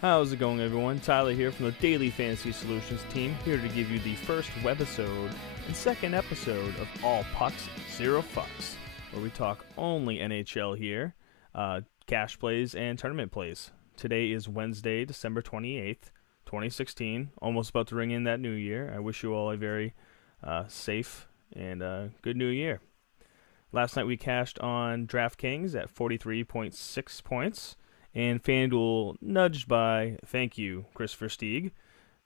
How's it going, everyone? Tyler here from the Daily Fantasy Solutions team, here to give you the first webisode and second episode of All Pucks, Zero Fucks, where we talk only NHL here, cash plays and tournament plays. Today is Wednesday, December 28th, 2016, almost about to ring in that new year. I wish you all a very safe and good new year. Last night we cashed on DraftKings at 43.6 points. And Fanduel nudged by, thank you, Christopher Stieg,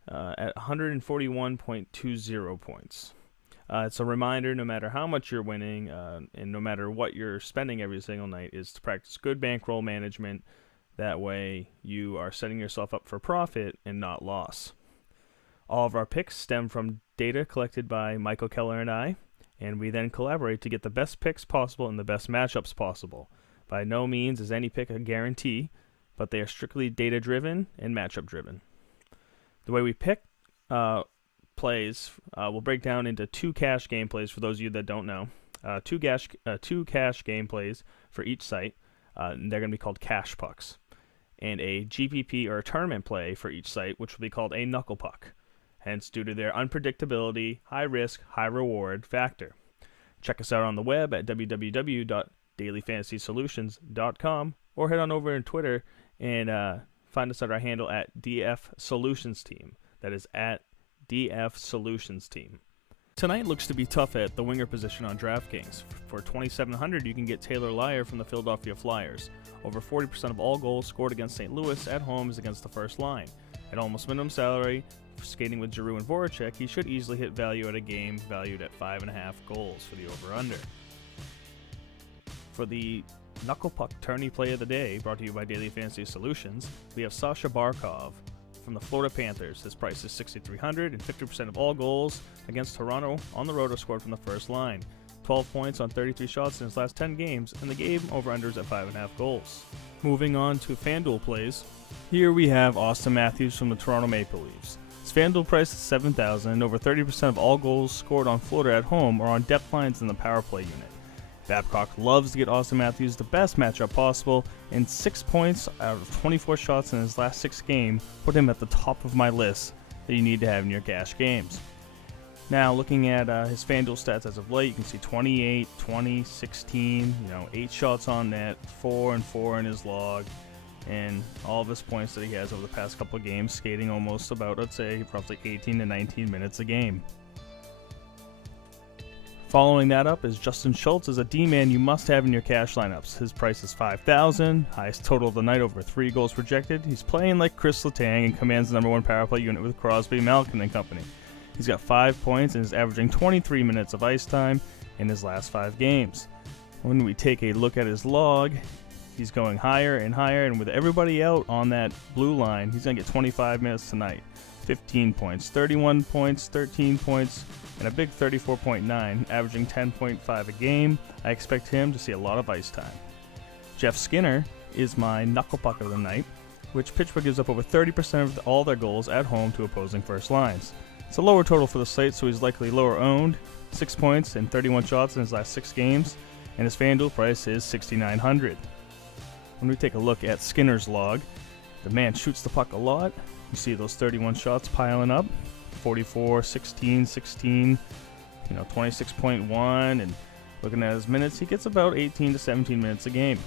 at 141.20 points. It's a reminder, no matter how much you're winning and no matter what you're spending every single night, is to practice good bankroll management. That way you are setting yourself up for profit and not loss. All of our picks stem from data collected by Michael Keller and I, and we then collaborate to get the best picks possible and the best matchups possible. By no means is any pick a guarantee, but they are strictly data-driven and matchup-driven. The way we pick plays will break down into two cash game plays for those of you that don't know. Two cash game plays for each site. And they're going to be called cash pucks. And a GPP or a tournament play for each site, which will be called a knuckle puck. Hence, due to their unpredictability, high risk, high reward factor. Check us out on the web at www.dailyfantasysolutions.com or head on over on Twitter and find us at our handle at DF Solutions Team. That is at DF Solutions Team. Tonight looks to be tough at the winger position on DraftKings. For $2,700, you can get Taylor Lyer from the Philadelphia Flyers. Over 40% of all goals scored against St. Louis at home is against the first line. At almost minimum salary, skating with Giroux and Voracek, he should easily hit value at a game valued at 5.5 goals for the over-under. For the Knuckle Puck Tourney Play of the Day, brought to you by Daily Fantasy Solutions, we have Sasha Barkov from the Florida Panthers. His price is $6,300, and 50% of all goals against Toronto on the road are scored from the first line. 12 points on 33 shots in his last 10 games, and the game over-under is at 5.5 goals. Moving on to FanDuel plays, here we have Austin Matthews from the Toronto Maple Leafs. His FanDuel price is $7,000, and over 30% of all goals scored on Florida at home are on depth lines in the power play unit. Babcock loves to get Austin Matthews the best matchup possible, and 6 points out of 24 shots in his last 6 games put him at the top of my list that you need to have in your cash games. Now, looking at his FanDuel stats as of late, you can see 28, 20, 16, 8 shots on net, 4 and 4 in his log, and all of his points that he has over the past couple of games, skating almost about, I'd say, roughly 18 to 19 minutes a game. Following that up is Justin Schultz as a D-man you must have in your cash lineups. His price is $5,000, highest total of the night, over 3 goals projected. He's playing like Chris Letang and commands the number 1 power play unit with Crosby, Malkin, and company. He's got 5 points and is averaging 23 minutes of ice time in his last 5 games. When we take a look at his log, he's going higher and higher, and with everybody out on that blue line, he's going to get 25 minutes tonight. 15 points, 31 points, 13 points, and a big 34.9, averaging 10.5 a game. I expect him to see a lot of ice time. Jeff Skinner is my knuckle puck of the night, which Pittsburgh gives up over 30% of all their goals at home to opposing first lines. It's a lower total for the slate, so he's likely lower owned. 6 points and 31 shots in his last 6 games, and his FanDuel price is $6,900. When we take a look at Skinner's log, the man shoots the puck a lot. You see those 31 shots piling up, 44, 16, 16, 26.1, and looking at his minutes, he gets about 18 to 17 minutes a game,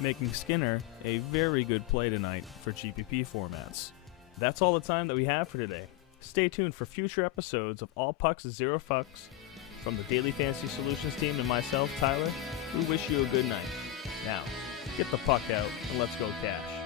making Skinner a very good play tonight for GPP formats. That's all the time that we have for today. Stay tuned for future episodes of All Pucks, Zero Fucks from the Daily Fantasy Solutions team and myself, Tyler. We wish you a good night. Now, get the puck out and let's go cash.